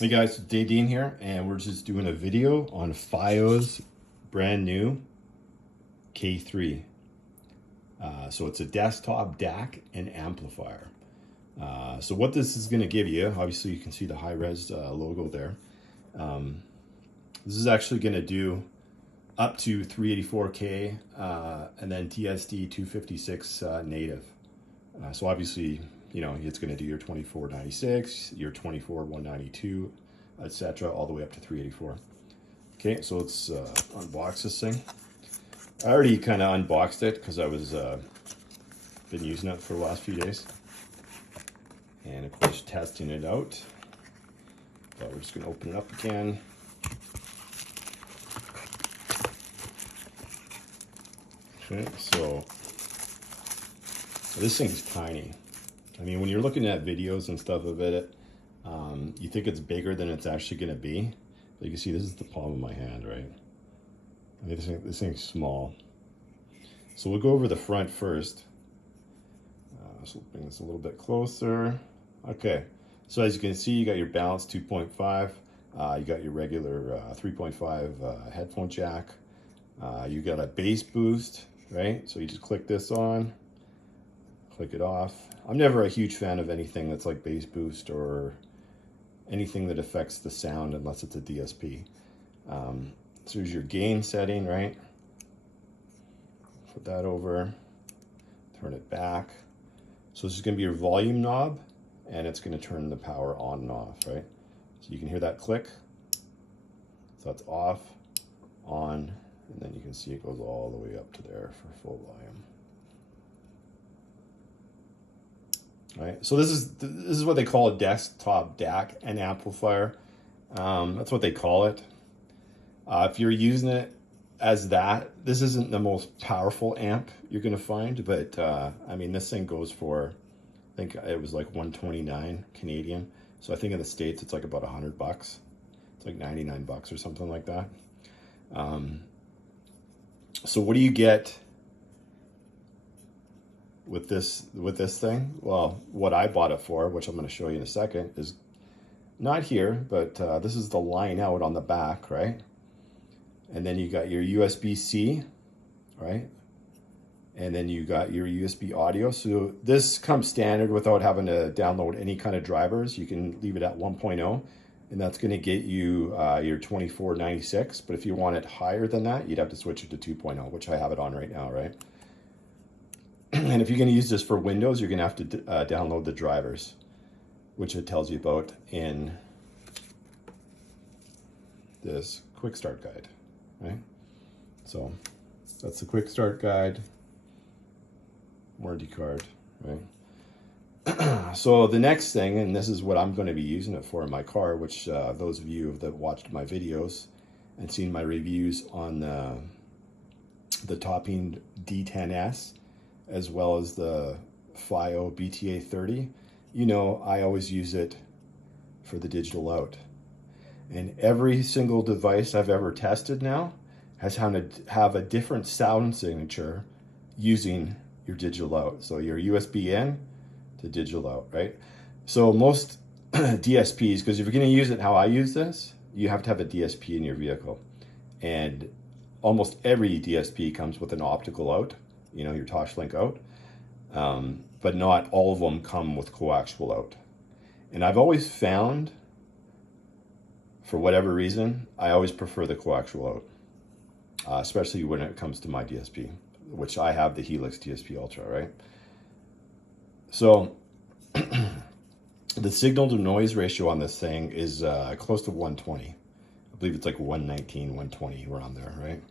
Hey guys, it's Dave Dean here, and we're just doing a video on FiiO's brand new K3. So it's a desktop DAC and amplifier. So what this is going to give you, obviously you can see the high-res logo there. This is actually going to do up to 384K and then TSD 256 native. So obviously, you know, it's going to do your 2496, your 24192, etc., all the way up to 384. Okay, so let's unbox this thing. I already kind of unboxed it because I was been using it for the last few days, and of course testing it out. But we're just going to open it up again. Okay, so this thing's tiny. I mean, when you're looking at videos and stuff of it, you think it's bigger than it's actually going to be. But you can see this is the palm of my hand, right? I mean, this thing's small. So we'll go over the front first. So we'll bring this a little bit closer. Okay, so as you can see, you got your balance 2.5. You got your regular 3.5 headphone jack. You got a bass boost, right? So you just click this on, click it off. I'm never a huge fan of anything that's like bass boost or anything that affects the sound unless it's a DSP. So here's your gain setting, right? Put that over, turn it back. So this is going to be your volume knob, and it's going to turn the power on and off, right? So you can hear that click. So that's off, on, and then you can see it goes all the way up to there for full volume. Right, so this is what they call a desktop DAC and amplifier. That's what they call it. If you're using it as that, this isn't the most powerful amp you're going to find, but I mean, this thing goes for, I think it was like 129 Canadian. So I think in the States it's like about $100. It's like 99 bucks or something like that. So what do you get with this thing? Well, what I bought it for, which I'm going to show you in a second, is not here, but this is the line out on the back, right? And then you got your USB-C, right? And then you got your USB audio. So this comes standard without having to download any kind of drivers. You can leave it at 1.0, and that's going to get you your 2496. But if you want it higher than that, you'd have to switch it to 2.0, which I have it on right now, right? And if you're going to use this for Windows, you're going to have to download the drivers, which it tells you about in this quick start guide, right? So that's the quick start guide, warranty card, right? So the next thing, and this is what I'm going to be using it for in my car, which those of you that watched my videos and seen my reviews on the Topping D10S, as well as the FiiO BTA30, you know, I always use it for the digital out. And every single device I've ever tested now has had to have a different sound signature using your digital out. So your USB in to digital out, right? So most DSPs, because if you're going to use it how I use this, you have to have a DSP in your vehicle. And almost every DSP comes with an optical out, you know, your Toslink out, but not all of them come with coaxial out. And I've always found, for whatever reason, I always prefer the coaxial out, especially when it comes to my DSP, which I have the Helix DSP Ultra, right? So the signal to noise ratio on this thing is close to 120. I believe it's like 119, 120, around there, right?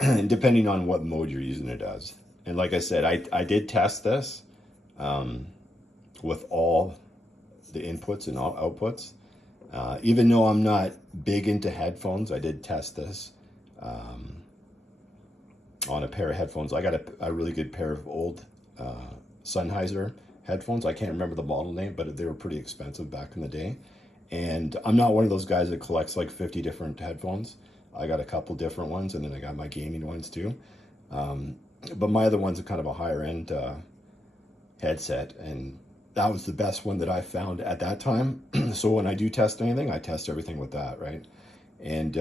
And depending on what mode you're using it as. And like I said, I did test this with all the inputs and all outputs. Even though I'm not big into headphones, I did test this on a pair of headphones. I got a really good pair of old Sennheiser headphones. I can't remember the model name, but they were pretty expensive back in the day. And I'm not one of those guys that collects like 50 different headphones. I got a couple different ones, and then I got my gaming ones too. But my other one's are kind of a higher end headset, and that was the best one that I found at that time. So when I do test anything, I test everything with that, right? And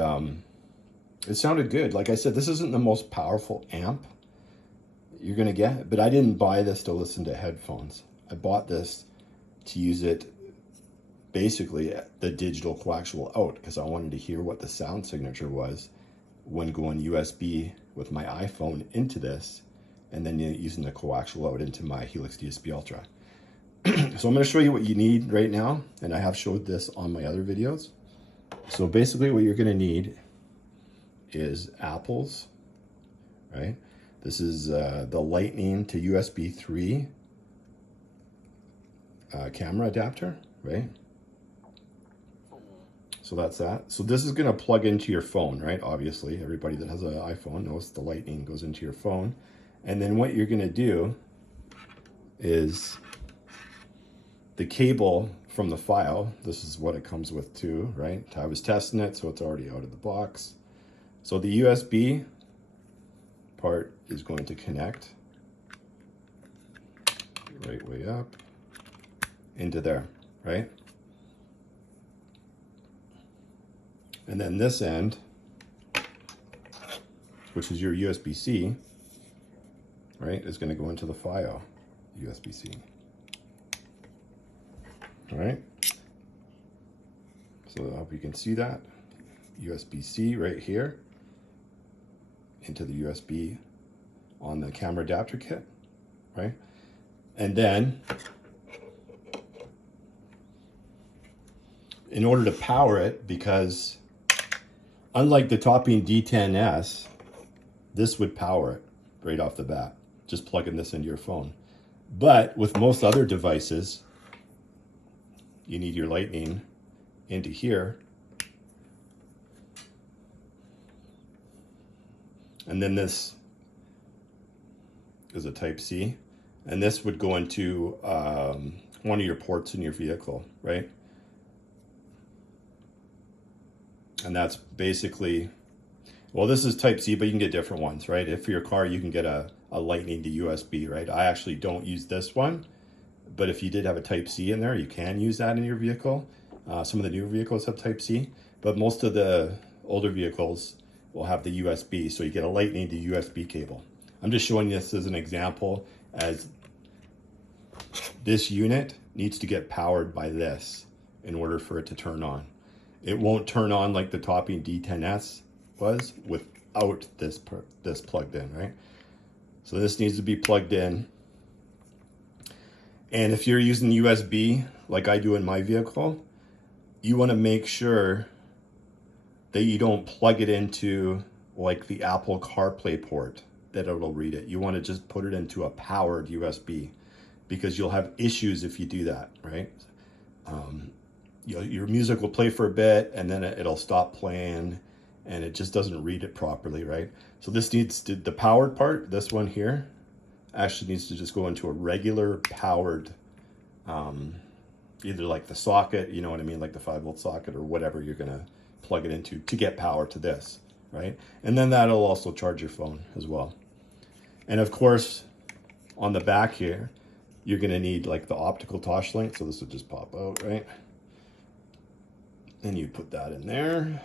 it sounded good. Like I said, this isn't the most powerful amp you're gonna get, but I didn't buy this to listen to headphones. I bought this to use it basically the digital coaxial out, because I wanted to hear what the sound signature was when going USB with my iPhone into this, and then using the coaxial out into my Helix DSP Ultra. So I'm going to show you what you need right now, and I have showed this on my other videos. So basically what you're going to need is Apple's, right? This is the Lightning to USB 3 camera adapter, right? So that's that. So this is going to plug into your phone, right? Obviously, everybody that has an iPhone knows the Lightning goes into your phone. And then what you're going to do is the cable from the FiiO. This is what it comes with too, right? I was testing it, so it's already out of the box. So the USB part is going to connect right way up into there, right? And then this end, which is your USB-C, right, is going to go into the FiiO USB-C. All right. So I hope you can see that. USB-C right here into the USB on the camera adapter kit, right? And then in order to power it, because unlike the Toslink D10S, this would power it right off the bat, just plugging this into your phone. But with most other devices, you need your Lightning into here. And then this is a Type-C. And this would go into one of your ports in your vehicle, right? And that's basically, well, this is Type-C, but you can get different ones, right? If for your car, you can get a Lightning to USB, right? I actually don't use this one, but if you did have a Type-C in there, you can use that in your vehicle. Some of the newer vehicles have Type-C, but most of the older vehicles will have the USB, so you get a Lightning to USB cable. I'm just showing this as an example, as this unit needs to get powered by this in order for it to turn on. It won't turn on like the Toslink D10S was without this plugged in, right? So this needs to be plugged in. And if you're using USB, like I do in my vehicle, you want to make sure that you don't plug it into like the Apple CarPlay port that it'll read it. You want to just put it into a powered USB, because you'll have issues if you do that, right? Your music will play for a bit and then it'll stop playing and it just doesn't read it properly, right? So this needs to, the powered part, this one here, actually needs to just go into a regular powered, either like the socket, you know what I mean, like the 5-volt socket or whatever you're gonna plug it into to get power to this, right? And then that'll also charge your phone as well. And of course, on the back here, you're gonna need like the optical Toslink, so this will just pop out, right? And you put that in there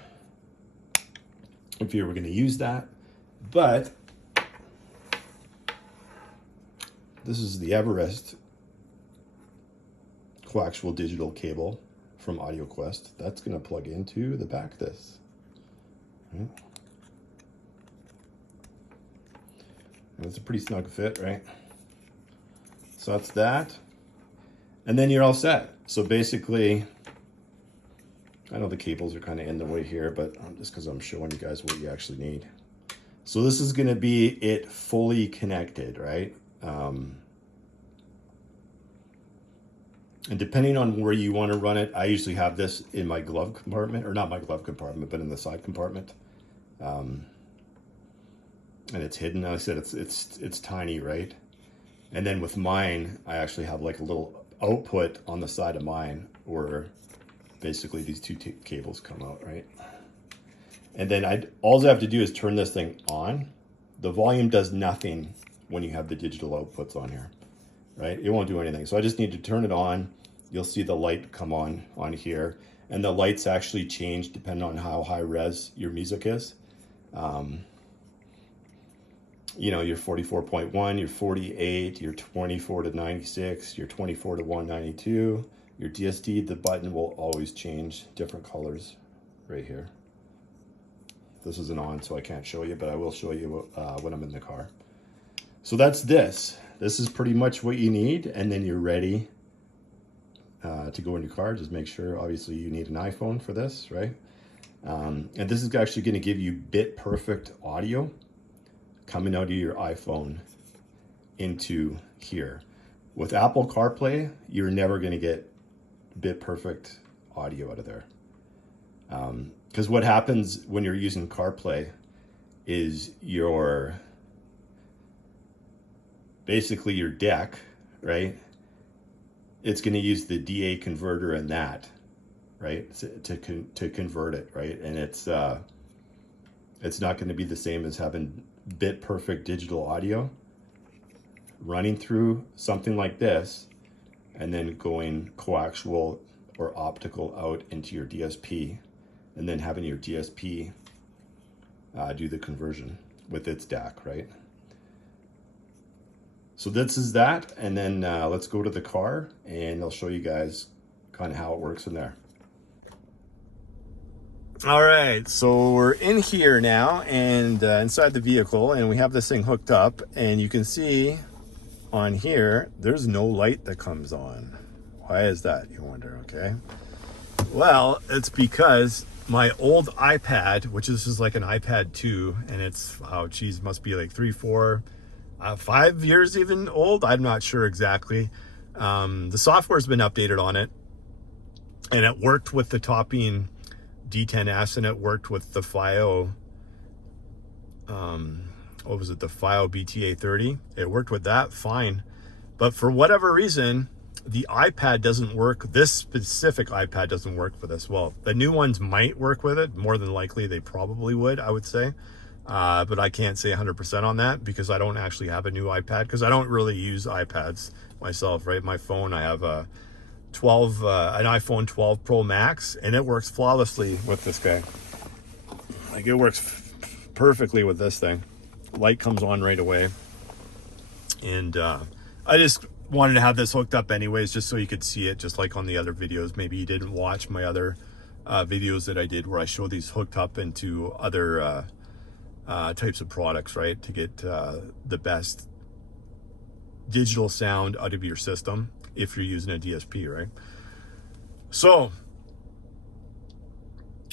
if you were going to use that. But this is the Everest coaxial digital cable from AudioQuest. That's going to plug into the back of this. Right? That's a pretty snug fit, right? So that's that. And then you're all set. So basically, I know the cables are kind of in the way here, but just because I'm showing you guys what you actually need. So this is going to be it fully connected, right? And depending on where you want to run it, I usually have this in my glove compartment, or not my glove compartment, but in the side compartment. And it's hidden. Like I said, it's tiny, right? And then with mine, I actually have like a little output on the side of mine where basically these two cables come out, right? And then all I have to do is turn this thing on. The volume does nothing when you have the digital outputs on here. right? It won't do anything. So I just need to turn it on. You'll see the light come on here. And the lights actually change depending on how high res your music is. You know, your 44.1, your 48, your 24 to 96, your 24 to 192, your DSD, the button will always change different colors right here. This isn't on, so I can't show you, but I will show you when I'm in the car. So that's this. This is pretty much what you need, and then you're ready to go in your car. Just make sure, obviously, you need an iPhone for this, right? And this is actually going to give you bit perfect audio coming out of your iPhone into here. With Apple CarPlay, you're never going to get bit perfect audio out of there. Because what happens when you're using CarPlay is basically your deck, right? It's going to use the DA converter in that, right? To convert it, right? And it's not going to be the same as having bit perfect digital audio running through something like this and then going coaxial or optical out into your DSP and then having your DSP do the conversion with its DAC, right? So this is that, and then let's go to the car and I'll show you guys kind of how it works in there. All right, so we're in here now and inside the vehicle, and we have this thing hooked up, and you can see on here, there's no light that comes on. Why is that, you wonder, okay? Well, it's because my old iPad, which is like an iPad 2, and it's, oh geez, must be like 3, 4, 5 years even old. I'm not sure exactly. The software's been updated on it, and it worked with the topping D10S, and it worked with the FiiO, what was it, the FiiO BTA30. It worked with that fine, but for whatever reason, the iPad doesn't work. This specific iPad doesn't work for this. Well, the new ones might work with it. More than likely, they probably would, I would say. But I can't say 100% on that because I don't actually have a new iPad, because I don't really use iPads myself, right? My phone, I have an iPhone 12 Pro Max, and it works flawlessly with this guy. Like, it works perfectly with this thing. Light comes on right away. And I just wanted to have this hooked up anyways, just so you could see it, just like on the other videos. Maybe you didn't watch my other videos that I did where I show these hooked up into other types of products, right? To get the best digital sound out of your system if you're using a DSP, right? So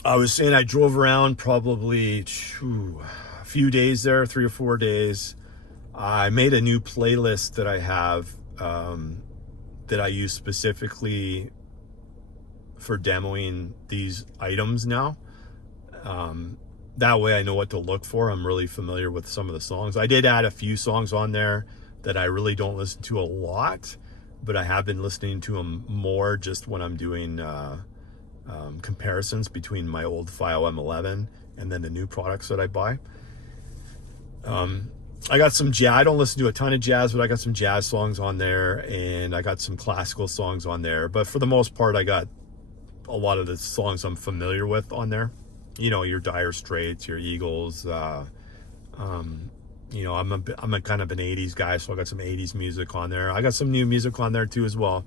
I was saying I drove around probably a few days there, 3 or 4 days. I made a new playlist that I have that I use specifically for demoing these items now. That way I know what to look for. I'm really familiar with some of the songs. I did add a few songs on there that I really don't listen to a lot, but I have been listening to them more just when I'm doing comparisons between my old FiiO M11 and then the new products that I buy. I got some jazz. I don't listen to a ton of jazz, but I got some jazz songs on there, and I got some classical songs on there. But for the most part, I got a lot of the songs I'm familiar with on there. You know, your Dire Straits, your Eagles. You know, I'm a kind of an 80s guy, so I got some 80s music on there. I got some new music on there too as well.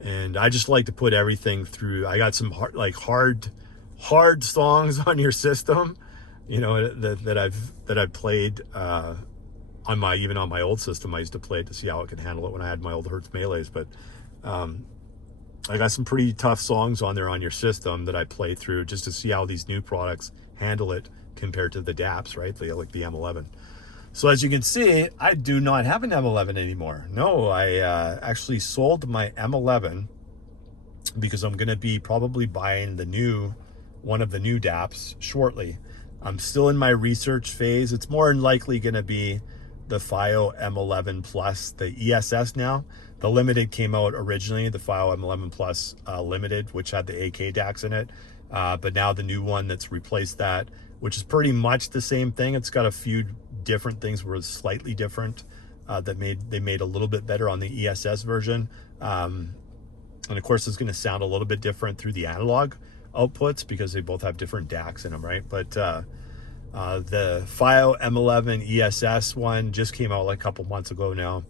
And I just like to put everything through. I got some hard songs on your system, you know, that I've played on my old system. I used to play it to see how it could handle it when I had my old Hertz Melees. But I got some pretty tough songs on there on your system that I play through just to see how these new products handle it compared to the DAPs, right? Like the M11. So as you can see, I do not have an M11 anymore. No, I actually sold my M11 because I'm going to be probably buying one of the new DAPs shortly. I'm still in my research phase. It's more than likely going to be the FiiO M11 Plus, the ESS now. The Limited came out originally, the FiiO M11 Plus Limited, which had the AK DACs in it. But now the new one that's replaced that, which is pretty much the same thing. It's got a few different things where it's slightly different. that they made a little bit better on the ESS version. And of course, it's going to sound a little bit different through the analog outputs because they both have different DACs in them, right? But the FiiO M11 ESS one just came out like a couple months ago now.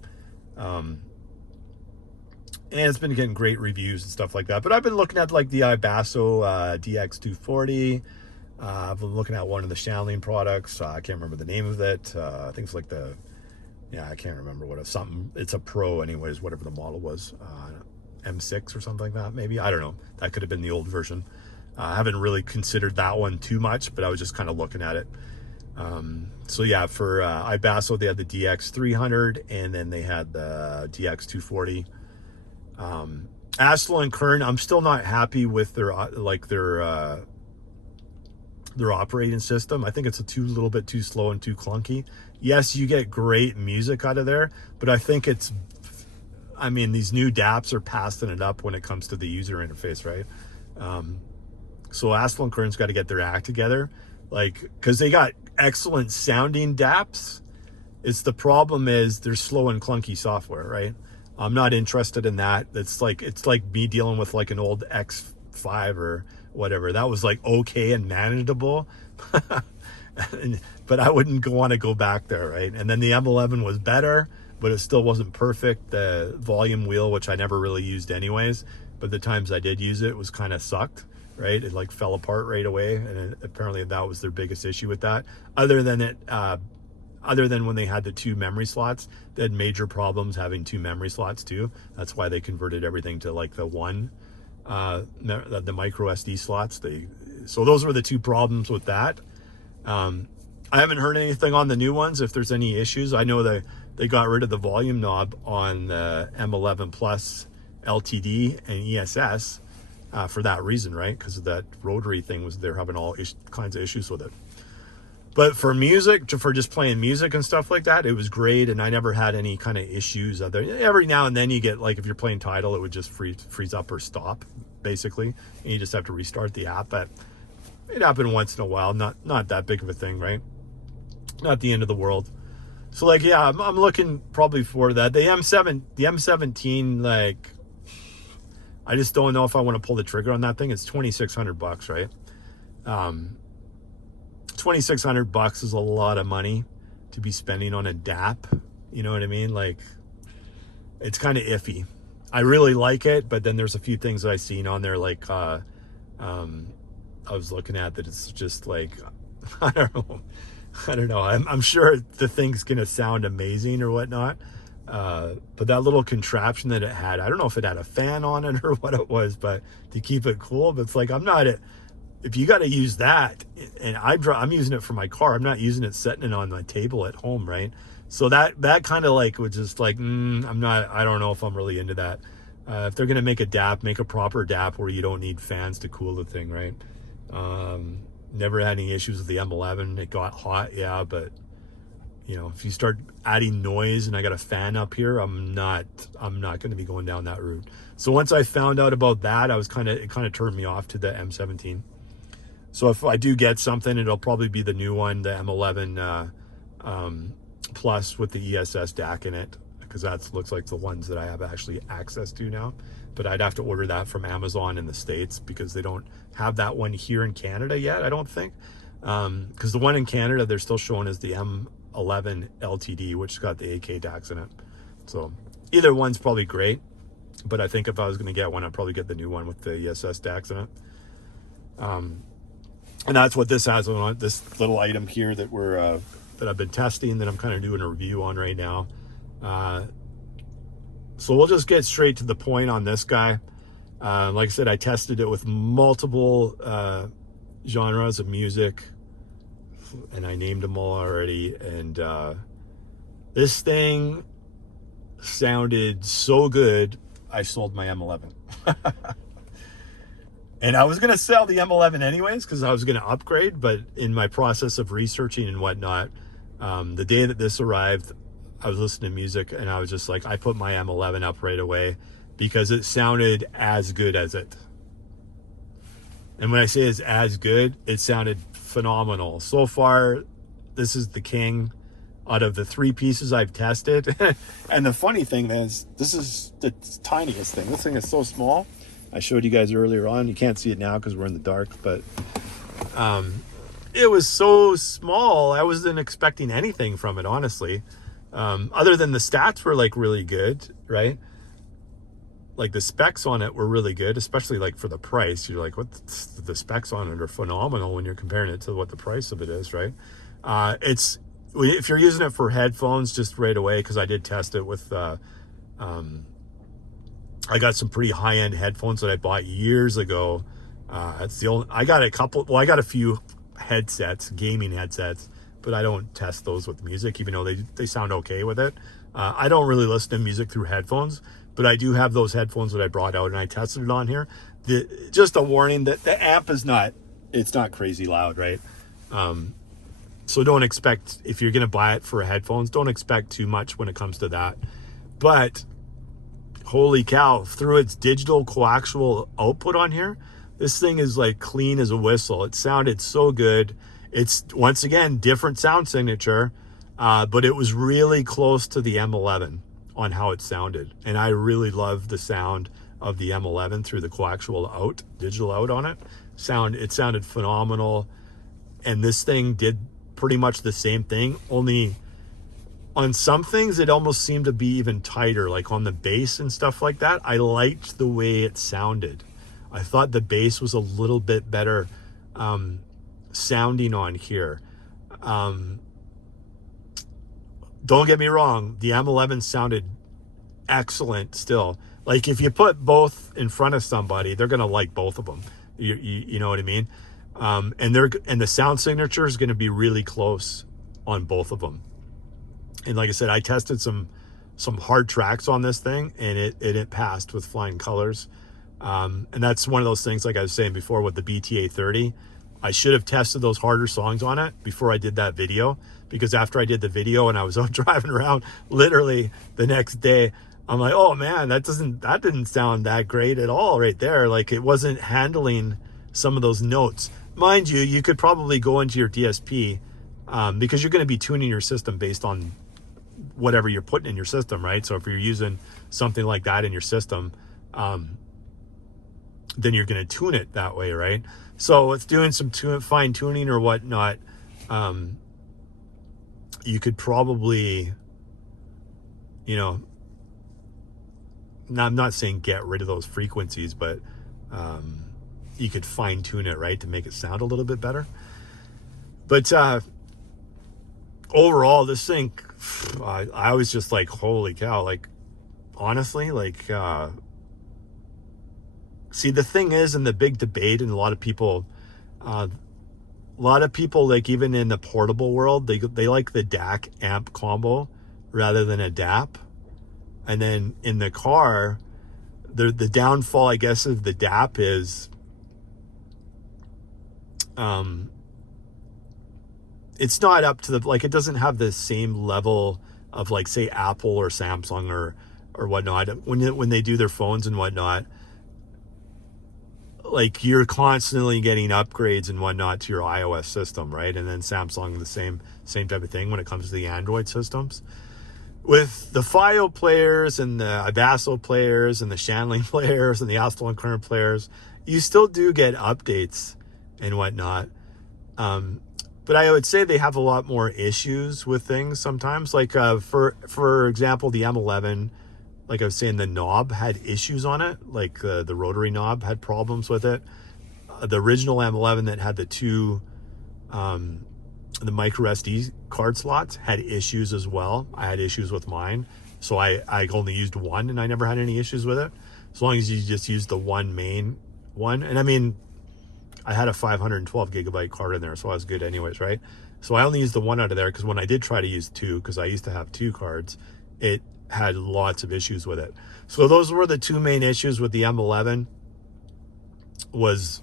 And it's been getting great reviews and stuff like that. But I've been looking at like the iBasso DX240. I've been looking at one of the Shanling products. I can't remember the name of it. I think it's like I can't remember what it's something. It's a Pro anyways, whatever the model was. M6 or something like that, maybe. I don't know. That could have been the old version. I haven't really considered that one too much, but I was just kind of looking at it. So yeah, for iBasso, they had the DX300 and then they had the DX240. Astle and Kern, I'm still not happy with their operating system. I think it's a little bit too slow and too clunky. Yes, you get great music out of there, but I think these new DAPs are passing it up when it comes to the user interface, right? So Astle and Kern's got to get their act together, because they got excellent sounding DAPs. It's the problem is they're slow and clunky software, right? I'm not interested in that. It's like me dealing with like an old X5 or whatever. That was like okay and manageable, but I wouldn't want to go back there, right? And then the M11 was better, but it still wasn't perfect. The volume wheel, which I never really used anyways, but the times I did use it was kind of sucked, right? It like fell apart right away, and apparently that was their biggest issue with that. Other than when they had the 2 memory slots, they had major problems having 2 memory slots too. That's why they converted everything to like the one, the micro SD slots. So those were the 2 problems with that. I haven't heard anything on the new ones if there's any issues. I know they got rid of the volume knob on the M11 Plus LTD and ESS for that reason, right? Because of that rotary thing they're having all kinds of issues with it. But for music, for just playing music and stuff like that, it was great, and I never had any kind of issues. Every now and then you get, like, if you're playing Tidal, it would just freeze up or stop, basically, and you just have to restart the app. But it happened once in a while, not that big of a thing, right? Not the end of the world. So, like, yeah, I'm looking probably for that. The M17, like, I just don't know if I want to pull the trigger on that thing. It's $2,600, right? $2,600 is a lot of money to be spending on a DAP. You know what I mean? Like, it's kind of iffy. I really like it, but then there's a few things that I've seen on there, like, I was looking at that it's just like, I don't know. I'm sure the thing's gonna sound amazing or whatnot, but that little contraption that it had, I don't know if it had a fan on it or what it was, but to keep it cool. But it's like, if you got to use that, and I'm using it for my car, I'm not using it setting it on my table at home, right? So that kind of like was just like, I don't know if I'm really into that. If they're gonna make a DAP, make a proper DAP where you don't need fans to cool the thing, right? Never had any issues with the M11. It got hot, yeah, but you know, if you start adding noise and I got a fan up here, I'm not going to be going down that route. So once I found out about that, it kind of turned me off to the M17. So if I do get something, it'll probably be the new one, the M11 Plus with the ESS DAC in it, because that looks like the ones that I have actually access to now. But I'd have to order that from Amazon in the States because they don't have that one here in Canada yet, I don't think. Because the one in Canada, they're still showing as the M11 LTD, which got the 8K DACs in it. So either one's probably great, but I think if I was going to get one, I'd probably get the new one with the ESS DACs in it. And that's what this has on this little item here that that I've been testing, that I'm kind of doing a review on right now. So we'll just get straight to the point on this guy. Like I said, I tested it with multiple genres of music, and I named them all already. And this thing sounded so good, I sold my M11. And I was going to sell the M11 anyways because I was going to upgrade, but in my process of researching and whatnot, the day that this arrived, I was listening to music and I was just like, I put my M11 up right away because it sounded as good as it. And when I say it's as good, it sounded phenomenal. So far, this is the king out of the 3 pieces I've tested. And the funny thing is, this is the tiniest thing. This thing is so small. I showed you guys earlier on. You can't see it now because we're in the dark, but it was so small. I wasn't expecting anything from it, honestly. Other than the stats were like really good, right? Like the specs on it were really good, especially like for the price. You're like, what? The specs on it are phenomenal when you're comparing it to what the price of it is, right? If you're using it for headphones, just right away, because I did test it with, I got some pretty high-end headphones that I bought years ago. It's the only, I got a few headsets, gaming headsets, but I don't test those with music, even though they sound okay with it. I don't really listen to music through headphones, but I do have those headphones that I brought out and I tested it on here. Just a warning that the amp is not crazy loud, right? So don't expect, if you're going to buy it for headphones, don't expect too much when it comes to that. But holy cow, through its digital coaxial output on here, this thing is like clean as a whistle. It sounded so good. It's, once again, different sound signature, but it was really close to the M11 on how it sounded. And I really love the sound of the M11 through the coaxial out, digital out on it. It sounded phenomenal. And this thing did pretty much the same thing, only on some things it almost seemed to be even tighter, like on the bass and stuff like that. I liked the way it sounded. I thought the bass was a little bit better sounding on here. Don't get me wrong, the M11 sounded excellent still. Like if you put both in front of somebody, they're gonna like both of them. You know what I mean? And the sound signature is going to be really close on both of them. And like I said, I tested some hard tracks on this thing, and it passed with flying colors. And that's one of those things, like I was saying before with the BTA 30, I should have tested those harder songs on it before I did that video, because after I did the video and I was out driving around literally the next day, I'm like, oh man, that didn't sound that great at all right there. Like it wasn't handling some of those notes. Mind you, you could probably go into your DSP because you're going to be tuning your system based on whatever you're putting in your system, right? So if you're using something like that in your system, then you're going to tune it that way, right? So it's doing some fine tuning or whatnot. You could probably, I'm not saying get rid of those frequencies, but you could fine tune it, right, to make it sound a little bit better. But overall, this thing, I was just like, holy cow, like, honestly, like, see, the thing is, in the big debate, and a lot of people, like, even in the portable world, they like the DAC amp combo rather than a DAP. And then in the car, the downfall, I guess, of the DAP is, it's not up to like, it doesn't have the same level of, like, say Apple or Samsung or whatnot. When they do their phones and whatnot, like, you're constantly getting upgrades and whatnot to your iOS system, right? And then Samsung, the same type of thing when it comes to the Android systems. With the FiiO players and the Ibasso players and the Shanling players and the Astel and Current players, you still do get updates and whatnot. But I would say they have a lot more issues with things sometimes. Like, for example, the M11, like I was saying, the knob had issues on it. Like the rotary knob had problems with it. The original M11 that had the two, the micro SD card slots had issues as well. I had issues with mine. So I only used one and I never had any issues with it. As long as you just use the one main one. And I mean, I had a 512 gigabyte card in there, so I was good anyways, right? So I only used the one out of there because when I did try to use two, because I used to have two cards, it had lots of issues with it. So those were the two main issues with the M11, was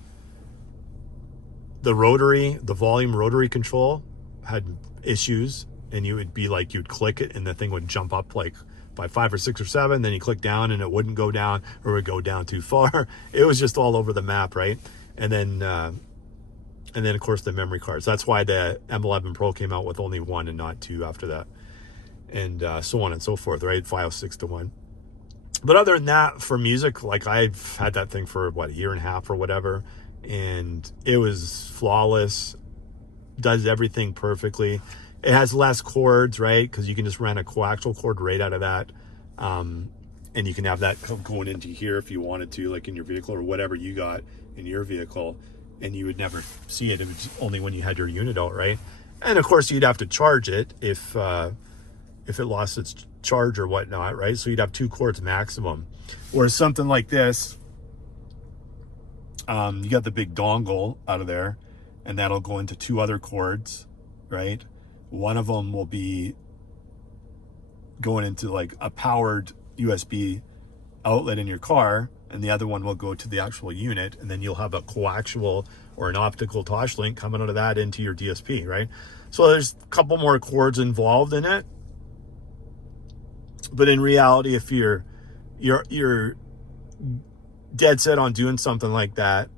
the volume rotary control had issues, and you would be like, you'd click it and the thing would jump up like by 5 or 6 or 7, then you click down and it wouldn't go down, or it would go down too far. It was just all over the map, right? And then of course the memory cards. That's why the M11 Pro came out with only one and not two after that. and so on and so forth, right? FiiO 6-to-1. But other than that, for music, like I've had that thing for what, a year and a half or whatever, and it was flawless, does everything perfectly. It has less cords, right? Because you can just run a coaxial cord right out of that. And you can have that going into here if you wanted to, like in your vehicle or whatever you got in your vehicle, and you would never see it. It was only when you had your unit out, right? And of course you'd have to charge it if it lost its charge or whatnot, right? So you'd have 2 cords maximum. Whereas something like this, you got the big dongle out of there, and that'll go into 2 other cords, right? One of them will be going into like a powered USB outlet in your car, and the other one will go to the actual unit, and then you'll have a coaxial or an optical Toslink coming out of that into your DSP, right? So there's a couple more cords involved in it, but in reality, if you're dead set on doing something like that,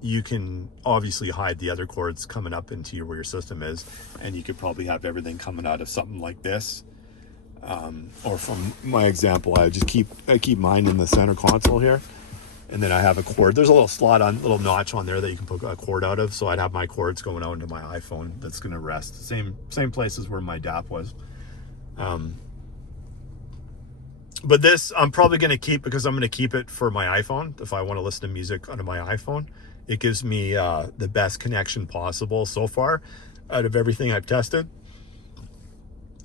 you can obviously hide the other cords coming up into where your system is, and you could probably have everything coming out of something like this. Or from my example, I keep mine in the center console here, and then I have a cord. There's a little notch on there that you can put a cord out of. So I'd have my cords going out into my iPhone that's going to rest. Same places where my DAP was. But this I'm probably going to keep, because I'm going to keep it for my iPhone. If I want to listen to music on my iPhone, it gives me the best connection possible so far out of everything I've tested.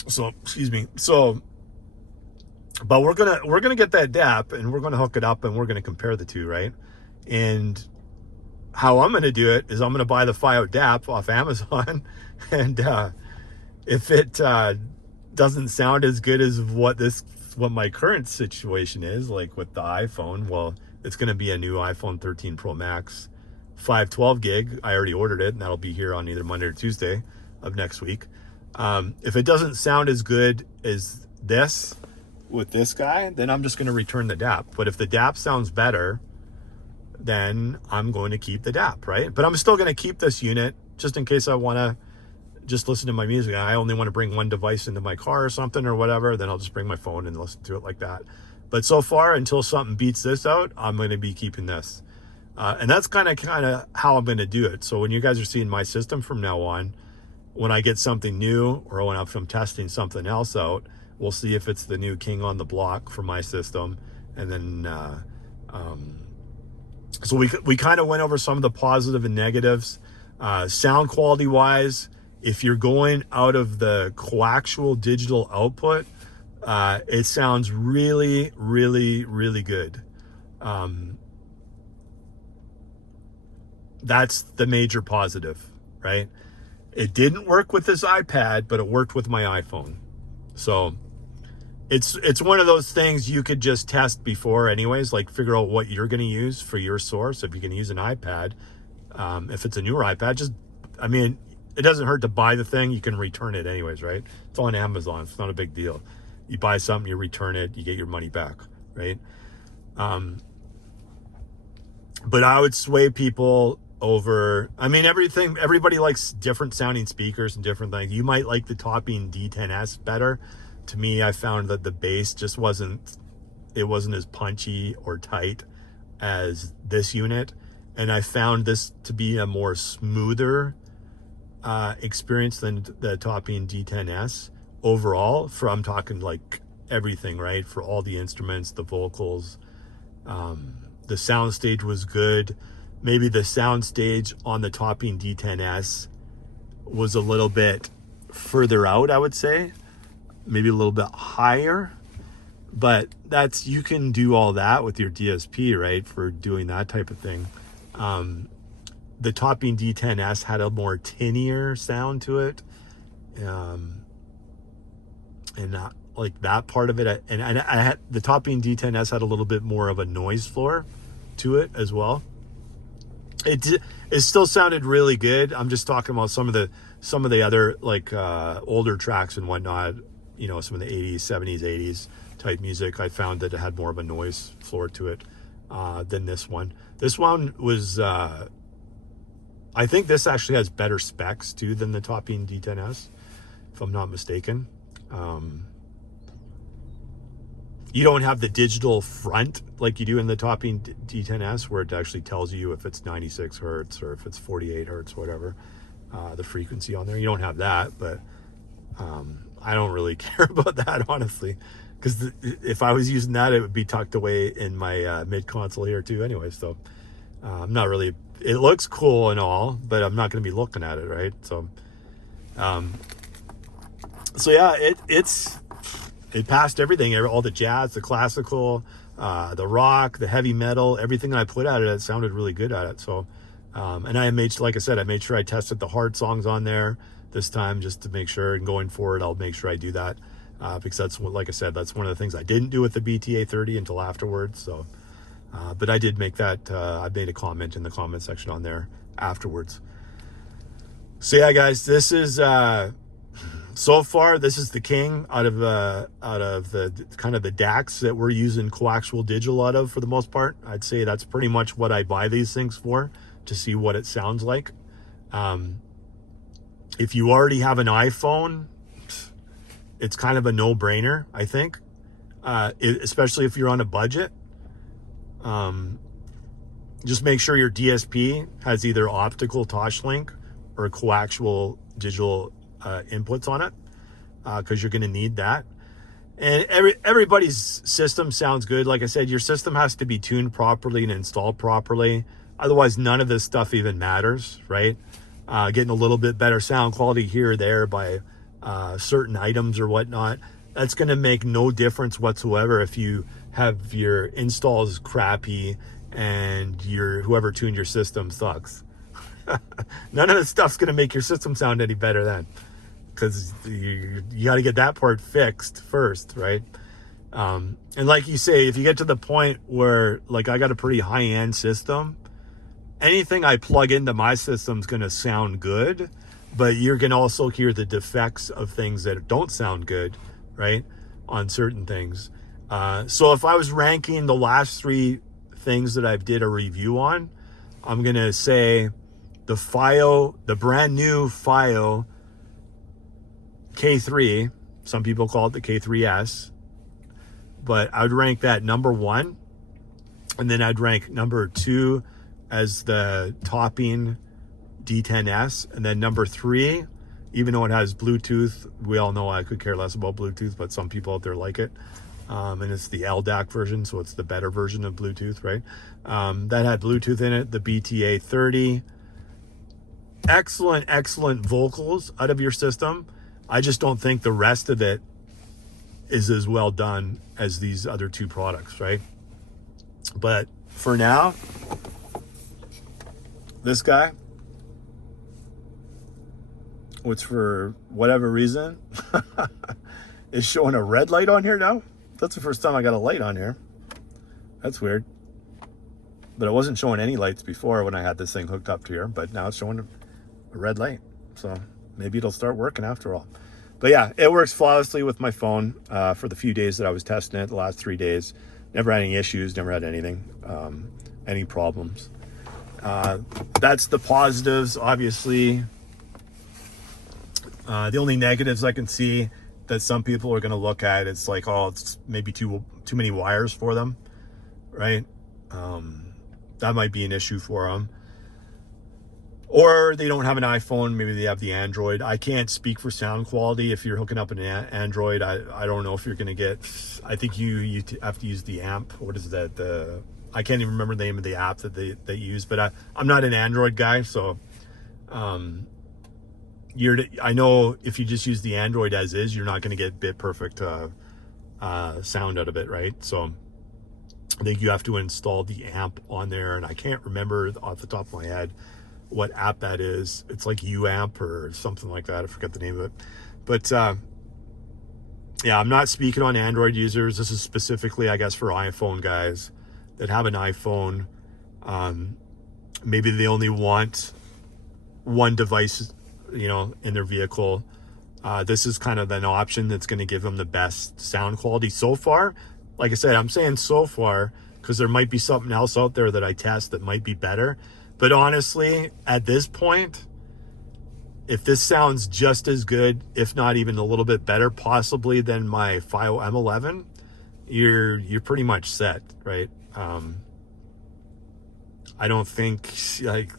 So, excuse me. So, but we're gonna get that DAP, and we're gonna hook it up, and we're gonna compare the two, right? And how I'm gonna do it is I'm gonna buy the FiiO DAP off Amazon, and if it doesn't sound as good as what my current situation is, like with the iPhone, well, it's gonna be a new iPhone 13 Pro Max, 512 gig. I already ordered it, and that'll be here on either Monday or Tuesday of next week. If it doesn't sound as good as this with this guy, then I'm just going to return the DAP. But if the DAP sounds better, then I'm going to keep the DAP, right? But I'm still going to keep this unit just in case I want to just listen to my music. I only want to bring one device into my car or something or whatever, then I'll just bring my phone and listen to it like that. But so far, until something beats this out, I'm going to be keeping this. And that's kind of how I'm going to do it. So when you guys are seeing my system from now on, when I get something new, or when I'm testing something else out, we'll see if it's the new king on the block for my system. And then, so we kind of went over some of the positive and negatives. Sound quality wise, if you're going out of the coaxial digital output, it sounds really, really, really good. That's the major positive, right? It didn't work with this iPad, but it worked with my iPhone. So it's one of those things you could just test before anyways, like figure out what you're going to use for your source. If you can use an iPad, if it's a newer iPad, it doesn't hurt to buy the thing. You can return it anyways, right? It's on Amazon. It's not a big deal. You buy something, you return it, you get your money back, right? But I would sway people over, everybody likes different sounding speakers and different things. You might like the Topping D10S better. To me, I found that the bass just wasn't as punchy or tight as this unit. And I found this to be a more smoother experience than the Topping D10S overall. I'm talking like everything, right? For all the instruments, the vocals, the sound stage was good. Maybe the sound stage on the Topping D10S was a little bit further out, I would say. Maybe a little bit higher. But you can do all that with your DSP, right? For doing that type of thing. The Topping D10S had a more tinnier sound to it. And not like that part of it. And I had the Topping D10S had a little bit more of a noise floor to it as well. It still sounded really good. I'm just talking about some of the other like older tracks and whatnot, some of the 80s, 70s, 80s type music. I found that it had more of a noise floor to it than this one. This one was I think this actually has better specs too than the Topping D10S, if I'm not mistaken. You don't have the digital front like you do in the topping D10S, where it actually tells you if it's 96 hertz or if it's 48 hertz, whatever, the frequency on there. You don't have that, but I don't really care about that, honestly, because if I was using that, it would be tucked away in my mid console here too anyway. So I'm not really, it looks cool and all, but I'm not going to be looking at it, right? So yeah, it passed everything, all the jazz, the classical, the rock, the heavy metal, everything that I put at it, it sounded really good at it. So, and I made, like I said, I made sure I tested the hard songs on there this time just to make sure, and going forward, I'll make sure I do that, because that's what, like I said, that's one of the things I didn't do with the BTA 30 until afterwards. So, but I did make that, I made a comment in the comment section on there afterwards. So yeah, guys, this is, so far, this is the king out of the kind of the DACs that we're using coaxial digital out of for the most part. I'd say that's pretty much what I buy these things for, to see what it sounds like. If you already have an iPhone, it's kind of a no-brainer, I think, especially if you're on a budget. Just make sure your DSP has either optical Toslink or coaxial digital inputs on it, because you're going to need that. And everybody's system sounds good. Like I said, your system has to be tuned properly and installed properly. Otherwise, none of this stuff even matters, right? Getting a little bit better sound quality here or there by certain items or whatnot, that's going to make no difference whatsoever if you have your installs crappy and whoever tuned your system sucks. None of this stuff's going to make your system sound any better then, because you got to get that part fixed first, right? And like you say, if you get to the point where, like, I got a pretty high-end system, anything I plug into my system's going to sound good, but you're going to also hear the defects of things that don't sound good, right, on certain things. So if I was ranking the last 3 things that I've did a review on, I'm going to say the FiiO, the brand new FiiO K3, some people call it the K3S, but I'd rank that number 1, and then I'd rank number 2 as the topping D10S, and then number 3, even though it has Bluetooth, we all know I could care less about Bluetooth, but some people out there like it, and it's the LDAC version, so it's the better version of Bluetooth, right? That had Bluetooth in it, the BTA 30. Excellent vocals out of your system. I just don't think the rest of it is as well done as these other 2 products, right? But for now, this guy, which for whatever reason is showing a red light on here now. That's the first time I got a light on here. That's weird. But it wasn't showing any lights before when I had this thing hooked up to here, but now it's showing a red light. So maybe it'll start working after all. But yeah, it works flawlessly with my phone for the few days that I was testing it, the last 3 days. Never had any issues, never had anything, any problems. That's the positives, obviously. The only negatives I can see that some people are going to look at, it's like, oh, it's maybe too many wires for them, right? That might be an issue for them. Or they don't have an iPhone, maybe they have the Android. I can't speak for sound quality. If you're hooking up an Android, I don't know if you're going to get, I think you have to use the amp. What is that? I can't even remember the name of the app that they use, but I'm not an Android guy, so I know if you just use the Android as is, you're not going to get bit perfect sound out of it, right? So I think you have to install the amp on there, and I can't remember off the top of my head what app that is. It's like UAmp or something like that. I forget the name of it. But yeah, I'm not speaking on Android users. This is specifically, I guess, for iPhone guys that have an iPhone. Maybe they only want one device, you know, in their vehicle. This is kind of an option that's going to give them the best sound quality so far. Like I said, I'm saying so far because there might be something else out there that I test that might be better. But honestly, at this point, if this sounds just as good, if not even a little bit better, possibly than my FiiO M11, you're pretty much set, right? I don't think, like,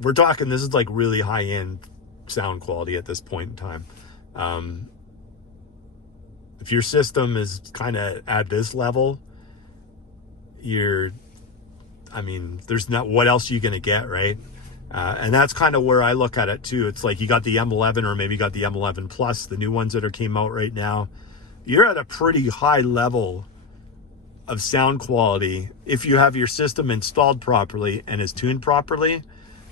we're talking, this is like really high end sound quality at this point in time. If your system is kind of at this level, there's not, what else are you going to get, right? And that's kind of where I look at it too. It's like you got the M11, or maybe you got the M11 Plus, the new ones that came out right now. You're at a pretty high level of sound quality. If you have your system installed properly and is tuned properly,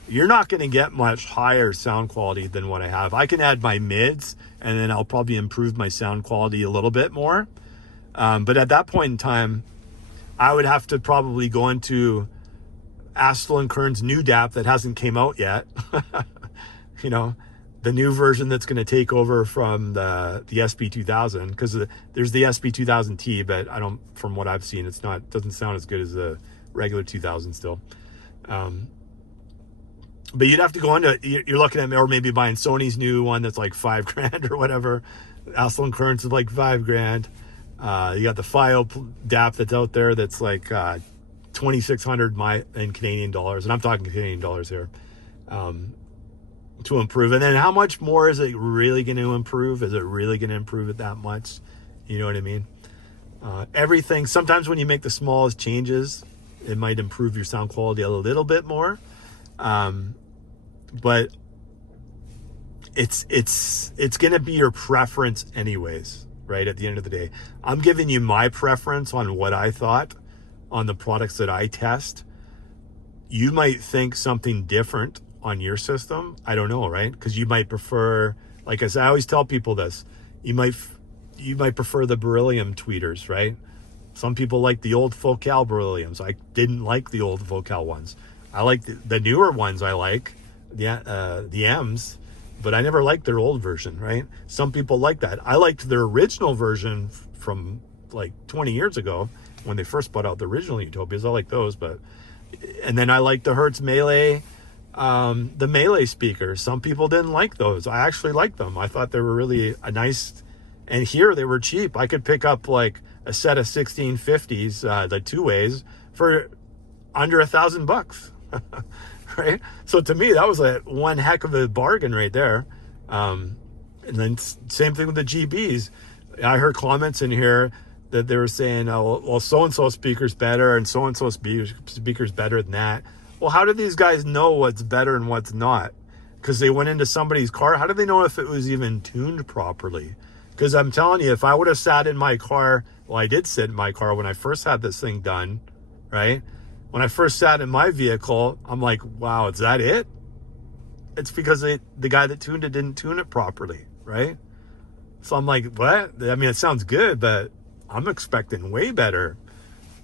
you're not going to get much higher sound quality than what I have. I can add my mids, and then I'll probably improve my sound quality a little bit more. But at that point in time, I would have to probably go into Astle and Kern's new DAP that hasn't came out yet. You know, the new version that's going to take over from the SP2000, because there's the SP2000T, but from what I've seen, doesn't sound as good as the regular 2000 still. But you'd have to go into, you're looking at, or maybe buying Sony's new one that's like $5,000 or whatever. Astle and Kern's is like $5,000. You got the FiiO DAP that's out there that's like $2,600 in Canadian dollars, and I'm talking Canadian dollars here, to improve. And then how much more is it really going to improve? Is it really going to improve it that much? You know what I mean? Everything, sometimes when you make the smallest changes, it might improve your sound quality a little bit more. But it's going to be your preference anyways, right? At the end of the day, I'm giving you my preference on what I thought on the products that I test. You might think something different on your system. I don't know, right? Because you might prefer, like I said, I always tell people this, you might prefer the beryllium tweeters, right? Some people like the old Coaxial berylliums. I didn't like the old Coaxial ones. I like the newer ones. I like the M's, but I never liked their old version, right? Some people like that. I liked their original version from like 20 years ago when they first brought out the original Utopias. I like those, and then I liked the Hertz Melee, the Melee speakers. Some people didn't like those. I actually liked them. I thought they were really a nice, and here they were cheap. I could pick up like a set of 1650s, the two ways, for under $1,000. Right? So to me, that was one heck of a bargain right there. And then same thing with the GBs. I heard comments in here that they were saying, oh, well, so-and-so speaker's better and so-and-so speaker's better than that. Well, how do these guys know what's better and what's not? Because they went into somebody's car. How do they know if it was even tuned properly? Because I'm telling you, if I would have sat in my car, well, I did sit in my car when I first had this thing done, right? When I first sat in my vehicle, I'm like, wow, is that it? It's because the guy that tuned it didn't tune it properly, right? So I'm like, what? I mean, it sounds good, but I'm expecting way better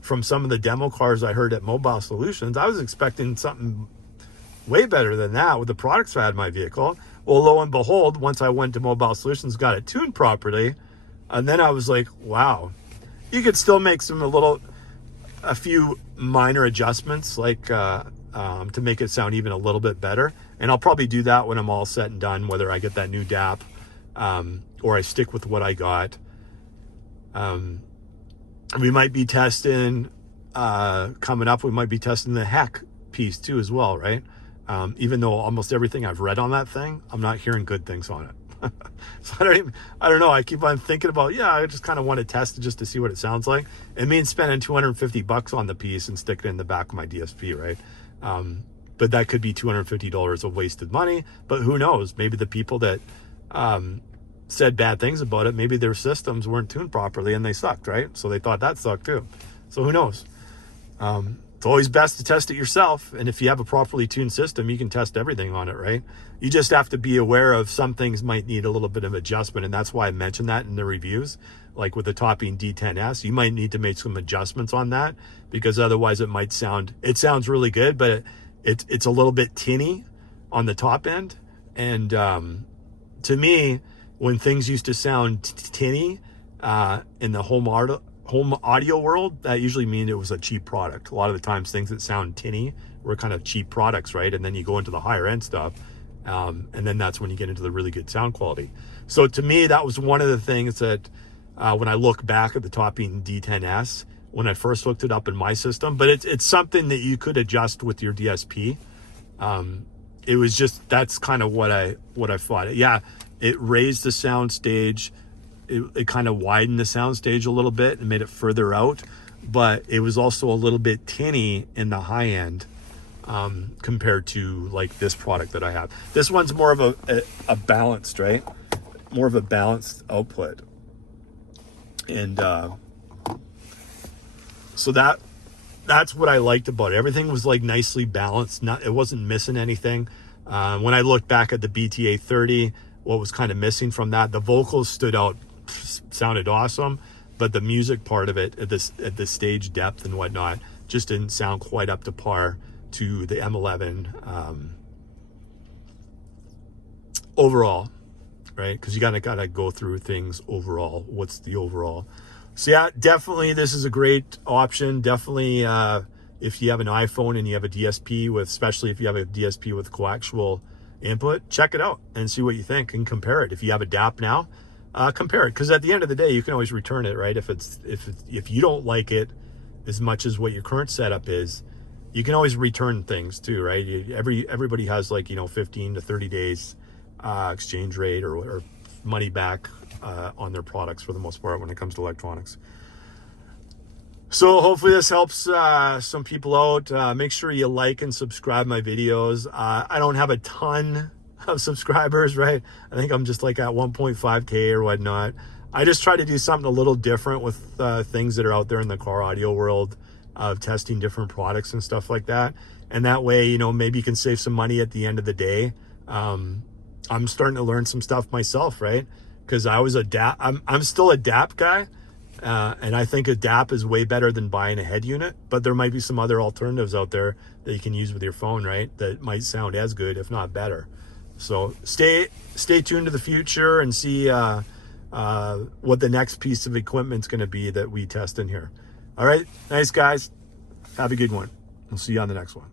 from some of the demo cars I heard at Mobile Solutions. I was expecting something way better than that with the products I had in my vehicle. Well, lo and behold, once I went to Mobile Solutions, got it tuned properly, and then I was like, wow. You could still make a few minor adjustments, like to make it sound even a little bit better. And I'll probably do that when I'm all set and done, whether I get that new DAP or I stick with what I got. We might be testing, coming up, we might be testing the heck piece too as well, right? Even though almost everything I've read on that thing, I'm not hearing good things on it. So I don't know. I keep on thinking about, I just kind of want to test it just to see what it sounds like. It means spending $250 on the piece and stick it in the back of my DSP, right? But that could be $250 of wasted money. But who knows? Maybe the people that said bad things about it, maybe their systems weren't tuned properly and they sucked, right? So they thought that sucked too. So who knows? It's always best to test it yourself. And if you have a properly tuned system, you can test everything on it, right? You just have to be aware of some things might need a little bit of adjustment. And that's why I mentioned that in the reviews. Like with the Topping D10S, you might need to make some adjustments on that, because otherwise it sounds really good, but it's a little bit tinny on the top end. And to me, when things used to sound tinny in the home audio world, that usually means it was a cheap product. A lot of the times things that sound tinny were kind of cheap products, right? And then you go into the higher end stuff, And then that's when you get into the really good sound quality. So to me, that was one of the things that when I look back at the Topping D10S, when I first looked it up in my system, but it's something that you could adjust with your DSP. It was just, that's kind of what I thought. Yeah, it raised the sound stage. It kind of widened the sound stage a little bit and made it further out, but it was also a little bit tinny in the high end compared to like this product that I have. This one's more of a balanced, right? More of a balanced output. And so that's what I liked about it. Everything was like nicely balanced. It wasn't missing anything. When I look back at the BTA 30, what was kind of missing from that, the vocals stood out, sounded awesome, but the music part of it at the stage depth and whatnot just didn't sound quite up to par to the M11 overall, right? Because you gotta go through things overall. What's the overall? So yeah, definitely this is a great option. Definitely if you have an iPhone and you have a DSP with, especially if you have a DSP with coaxial input, check it out and see what you think and compare it. If you have a DAP now, compare it, because at the end of the day you can always return it, right? If you don't like it as much as what your current setup is, you can always return things too, right? Everybody has like 15 to 30 days exchange rate or money back on their products for the most part when it comes to electronics. So hopefully this helps some people out. Make sure you like and subscribe my videos. I don't have a ton of subscribers, right? I think I'm just like at 1.5K or whatnot. I just try to do something a little different with things that are out there in the car audio world of testing different products and stuff like that. And that way, maybe you can save some money at the end of the day. I'm starting to learn some stuff myself, right? Because I was I'm still a DAP guy. And I think a DAP is way better than buying a head unit, but there might be some other alternatives out there that you can use with your phone, right? That might sound as good, if not better. So stay tuned to the future and see what the next piece of equipment is going to be that we test in here. All right. Thanks, guys. Have a good one. We'll see you on the next one.